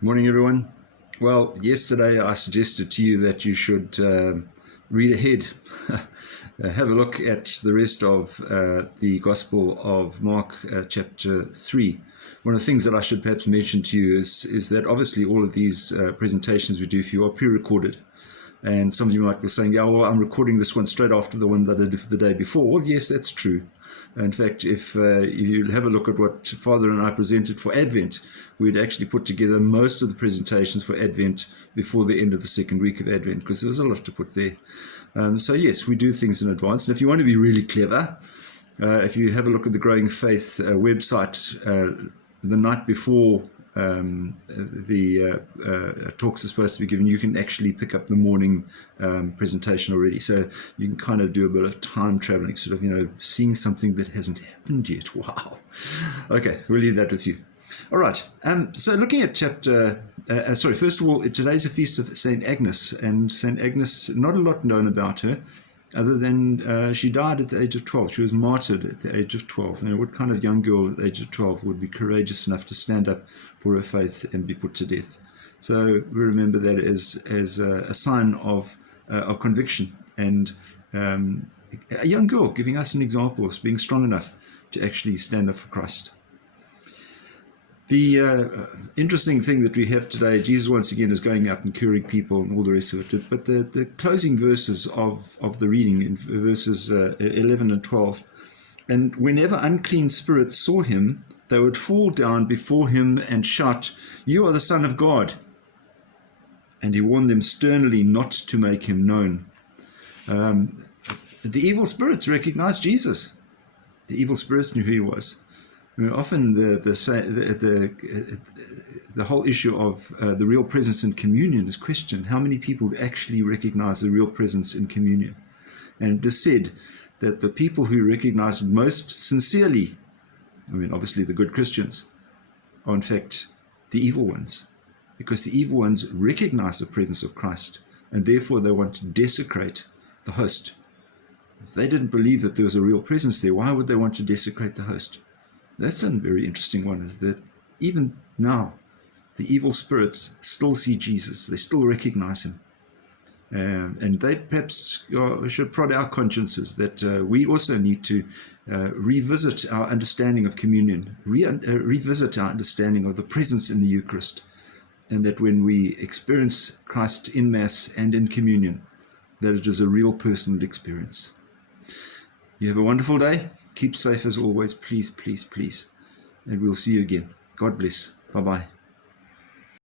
Morning, everyone. Well, yesterday I suggested to you that you should read ahead, have a look at the rest of the Gospel of Mark, chapter 3. One of the things that I should perhaps mention to you is that obviously all of these presentations we do for you are pre-recorded. And some of you might be saying, yeah, well, I'm recording this one straight after the one that I did for the day before. Well, yes, that's true. In fact, if you have a look at what Father and I presented for Advent, we'd actually put together most of the presentations for Advent before the end of the second week of Advent, because there was a lot to put there. So yes, we do things in advance. And if you want to be really clever, if you have a look at the Growing Faith website the night before the talks are supposed to be given, you can actually pick up the morning presentation already. So you can kind of do a bit of time traveling, sort of, seeing something that hasn't happened yet. Wow. Okay, we'll leave that with you. All right. So looking at chapter, first of all, today's a feast of St. Agnes. And St. Agnes, not a lot known about her, other than she died at the age of 12. She was martyred at the age of 12. What kind of young girl at the age of 12 would be courageous enough to stand up for her faith and be put to death? So we remember that as a sign of conviction, and a young girl giving us an example of being strong enough to actually stand up for Christ. The interesting thing that we have today, Jesus once again is going out and curing people and all the rest of it. But the closing verses of the reading, in verses 11 and 12, and whenever unclean spirits saw him, they would fall down before him and shout, "You are the Son of God." And he warned them sternly not to make him known. The evil spirits recognized Jesus. The evil spirits knew who he was. Often the whole issue of the real presence in communion is questioned. How many people actually recognize the real presence in communion? And it is said that the people who recognize it most sincerely, obviously the good Christians, are in fact the evil ones, because the evil ones recognize the presence of Christ, and therefore they want to desecrate the host. If they didn't believe that there was a real presence there, why would they want to desecrate the host? That's a very interesting one, is that even now, the evil spirits still see Jesus. They still recognize him. And they perhaps should prod our consciences that we also need to revisit our understanding of communion, revisit our understanding of the presence in the Eucharist, and that when we experience Christ in Mass and in communion, that it is a real personal experience. You have a wonderful day. Keep safe as always, please, please, please. And we'll see you again. God bless. Bye-bye.